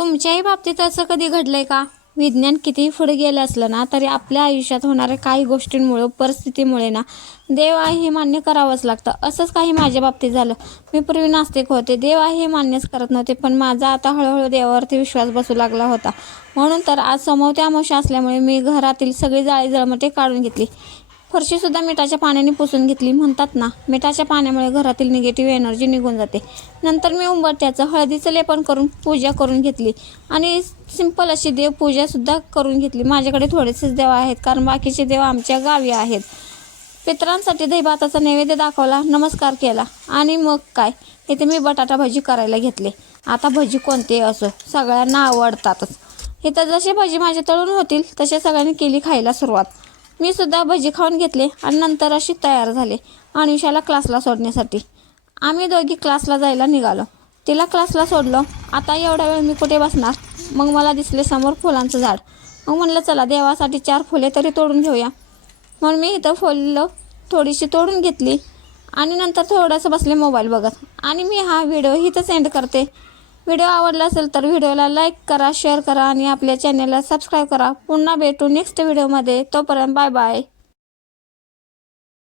तुमच्याही बाबतीत असं कधी घडलंय का? विज्ञान कितीही पुढे गेलं असलं ना, तरी आपल्या आयुष्यात होणाऱ्या काही गोष्टींमुळे, परिस्थितीमुळे ना, देव आहे हे मान्य करावंच लागतं. असंच काही माझ्या बाबतीत झालं. मी पूर्वी नास्तिक होते. देव आहे हे मान्यच करत नव्हते. पण माझा आता हळूहळू देवावरती विश्वास बसू लागला होता. म्हणून तर आज समोवती अमावस्या असल्यामुळे मी घरातील सगळी जाळी जळमटे काढून घेतली. फरशीसुद्धा मिठाच्या पाण्याने पुसून घेतली. म्हणतात ना, मिठाच्या पाण्यामुळे घरातील निगेटिव्ह एनर्जी निघून जाते. नंतर मी उंबरठ्याचं हळदीचं लेपन करून पूजा करून घेतली आणि सिंपल अशी देवपूजासुद्धा करून घेतली. माझ्याकडे थोडेसेच देव आहेत, कारण बाकीचे देव आमच्या गावी आहेत. पितरांसाठी दहीभाताचा नैवेद्य दाखवला, नमस्कार केला आणि मग काय, इथे मी बटाटा भजी करायला घेतले. आता भजी कोणते असो, सगळ्यांना आवडतातच. इथं जसे भजी माझे तळून होतील तसे सगळ्यांनी केली खायला सुरुवात. मी सुद्धा भजी खाऊन घेतले आणि नंतर अशी तयार झाले अनुषाला क्लासला सोडण्यासाठी. आम्ही दोघी क्लासला जायला निघालो. तिला क्लासला सोडलं. आता एवढा वेळ मी कुठे बसणार? मग मला दिसले समोर फुलांचं झाड. मग म्हणलं चला देवासाठी 4 फुले तरी तोडून घेऊया. म्हणून मी इथं फुलं थोडीशी तोडून घेतली आणि नंतर थोडंसं बसले मोबाईल बघत. आणि मी हा व्हिडिओ इथंच एंड करते. व्हिडिओ आवडला असेल तर व्हिडिओला लाईक करा, शेअर करा आणि आपल्या चॅनलला सबस्क्राईब करा. पुन्हा भेटू नेक्स्ट व्हिडिओमध्ये. तोपर्यंत बाय बाय.